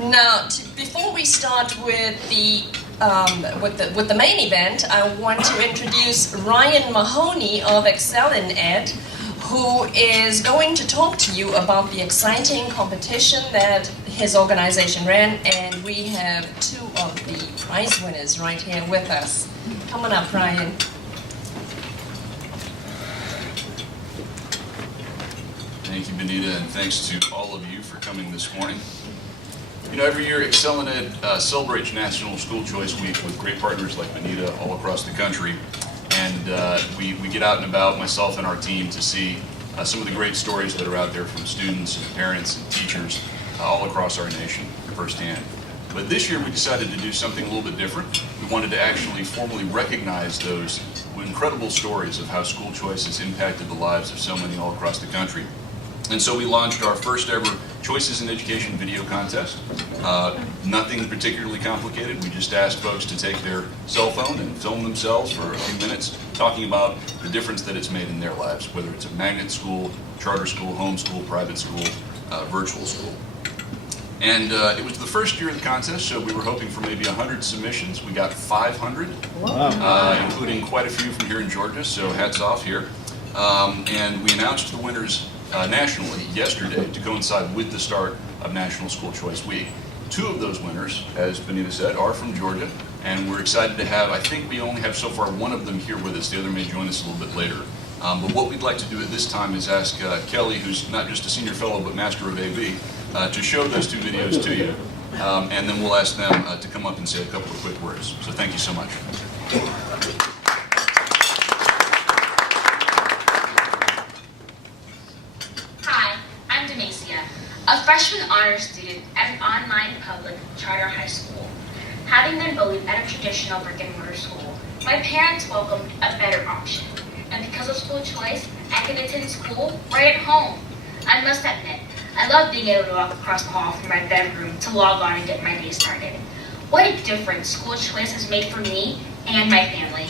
Now, before we start with the main event, I want to introduce Ryan Mahoney of Excel in Ed, who is going to talk to you about the exciting competition that his organization ran, and we have two of the prize winners right here with us. Come on up, Ryan. Thank you, Benita, and thanks to all of you for coming this morning. You know, every year Excel in Ed celebrates National School Choice Week with great partners like Benita all across the country. And we get out and about, myself and our team, to see some of the great stories that are out there from students and parents and teachers all across our nation firsthand. But this year we decided to do something a little bit different. We wanted to actually formally recognize those incredible stories of how school choice has impacted the lives of so many all across the country. And so we launched our first ever Choices in Education video contest. Nothing particularly complicated. We just asked folks to take their cell phone and film themselves for a few minutes talking about the difference that it's made in their lives, whether it's a magnet school, charter school, homeschool, private school, virtual school. And it was the first year of the contest, so we were hoping for maybe 100 submissions. We got 500, including quite a few from here in Georgia, so hats off here. And we announced the winners nationally yesterday to coincide with the start of National School Choice Week. Two of those winners, as Benita said, are from Georgia, and we're excited to have, I think we only have so far one of them here with us. The other may join us a little bit later. But what we'd like to do at this time is ask Kelly, who's not just a senior fellow but master of AV, to show those two videos to you, and then we'll ask them to come up and say a couple of quick words. So thank you so much. Hi, I'm Damacia, a freshman honors student at an online public charter high school. Having been bullied at a traditional brick and mortar school, my parents welcomed a better option. And because of school choice, I could attend school right at home. I must admit, I love being able to walk across the hall from my bedroom to log on and get my day started. What a difference school choice has made for me and my family.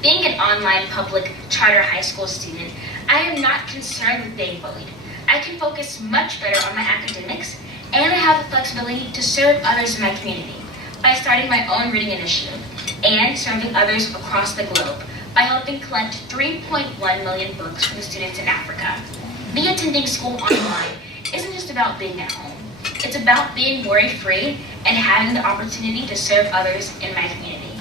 Being an online public charter high school student, I am not concerned with being bullied. I can focus much better on my academics, and I have the flexibility to serve others in my community by starting my own reading initiative and serving others across the globe by helping collect 3.1 million books from the students in Africa. Me attending school online isn't just about being at home. It's about being worry-free and having the opportunity to serve others in my community.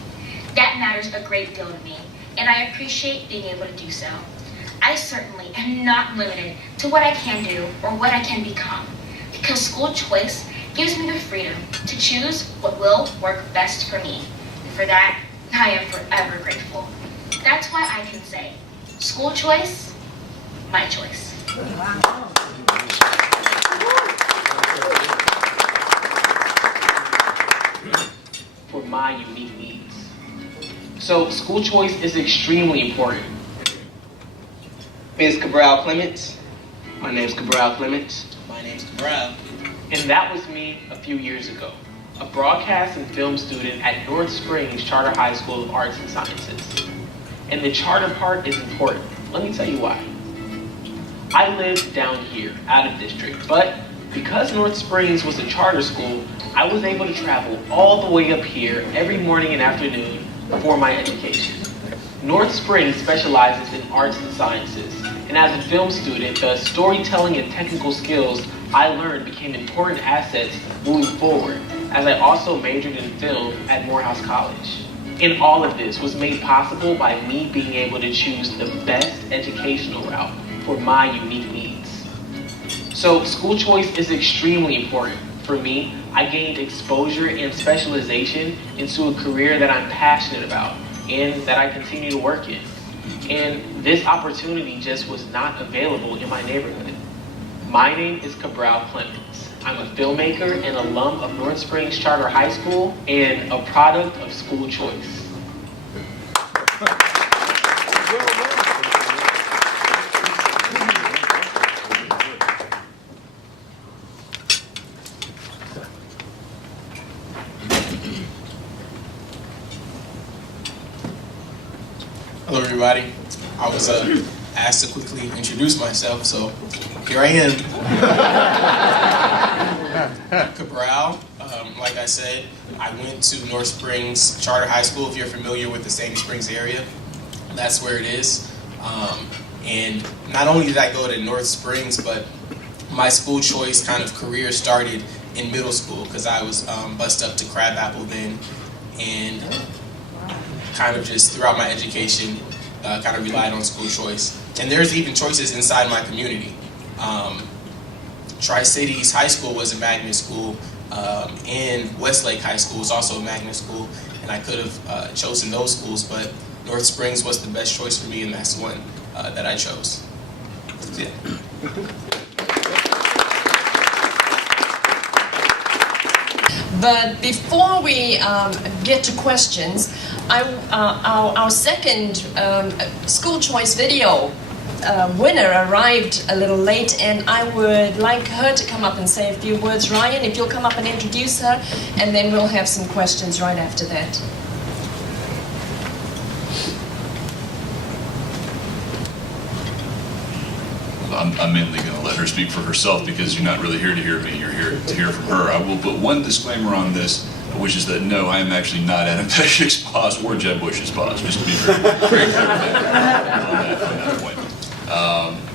That matters a great deal to me, and I appreciate being able to do so. I certainly am not limited to what I can do or what I can become, because school choice gives me the freedom to choose what will work best for me. And for that, I am forever grateful. That's why I can say, school choice, my choice. Wow. For my unique needs. So school choice is extremely important. Ms. Cabral Clements. My name's Cabral Clements. My name's Cabral. And that was me a few years ago, a broadcast and film student at North Springs Charter High School of Arts and Sciences. And the charter part is important. Let me tell you why. I lived down here, out of district, but because North Springs was a charter school, I was able to travel all the way up here every morning and afternoon for my education. North Springs specializes in arts and sciences, and as a film student, the storytelling and technical skills I learned became important assets moving forward, as I also majored in film at Morehouse College. And all of this was made possible by me being able to choose the best educational route for my unique needs. So school choice is extremely important. For me, I gained exposure and specialization into a career that I'm passionate about and that I continue to work in. And this opportunity just was not available in my neighborhood. My name is Cabral Clements. I'm a filmmaker and alum of North Springs Charter High School and a product of school choice. Hello, everybody. I was asked to quickly introduce myself, so here I am. Cabral. Like I said, I went to North Springs Charter High School. If you're familiar with the Sandy Springs area, that's where it is. And not only did I go to North Springs, but my school choice kind of career started in middle school because I was bused up to Crabapple then, and kind of just throughout my education kind of relied on school choice. And there's even choices inside my community. Tri-Cities High School was a magnet school, and Westlake High School was also a magnet school, and I could have chosen those schools, but North Springs was the best choice for me, and that's the one that I chose. Yeah. But before we get to questions, our second school choice video winner arrived a little late, and I would like her to come up and say a few words. Ryan, if you'll come up and introduce her, and then we'll have some questions right after that. I'm mainly going to let her speak for herself because you're not really here to hear me, you're here to hear from her. I will put one disclaimer on this, which is that no, I am actually not Adam Peshek's boss or Jeb Bush's boss, just to be very clear on that point.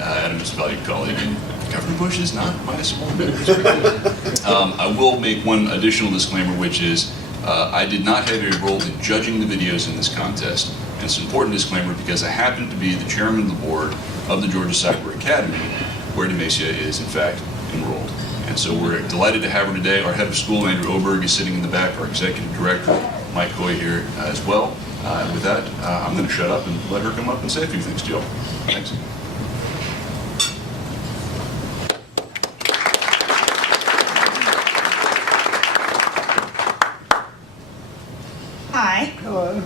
Adam is a valued colleague, and Governor Bush is not my small business. I will make one additional disclaimer, which is I did not have a role in judging the videos in this contest. And it's an important disclaimer because I happen to be the chairman of the board of the Georgia Cyber Academy, where Damacia is, in fact, enrolled. And so we're delighted to have her today. Our head of school, Andrew Oberg, is sitting in the back. Our executive director, Mike Coy, here as well. With that, I'm going to shut up and let her come up and say a few things to you all. Thanks. Hi. Hello.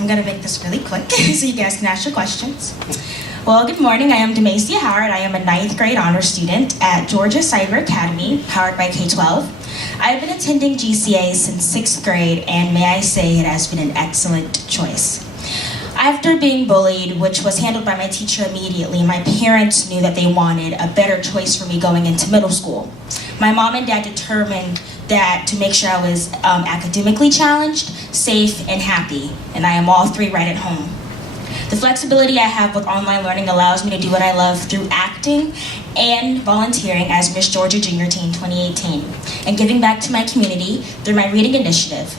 I'm going to make this really quick so you guys can ask your questions. Well, good morning. I am Damacia Howard. I am a 9th grade honor student at Georgia Cyber Academy, powered by K-12. I've been attending GCA since 6th grade, and may I say it has been an excellent choice. After being bullied, which was handled by my teacher immediately, my parents knew that they wanted a better choice for me going into middle school. My mom and dad determined that to make sure I was academically challenged, safe, and happy, and I am all three right at home. The flexibility I have with online learning allows me to do what I love through acting and volunteering as Miss Georgia Junior Teen 2018, and giving back to my community through my reading initiative,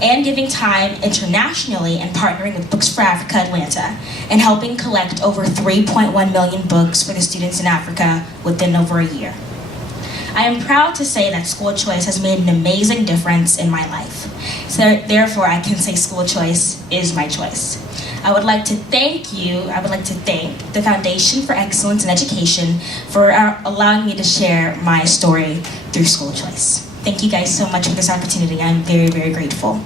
and giving time internationally and partnering with Books for Africa Atlanta, and helping collect over 3.1 million books for the students in Africa within over a year. I am proud to say that school choice has made an amazing difference in my life. So therefore, I can say school choice is my choice. I would like to thank the Foundation for Excellence in Education for allowing me to share my story through school choice. Thank you guys so much for this opportunity. I'm very, very grateful.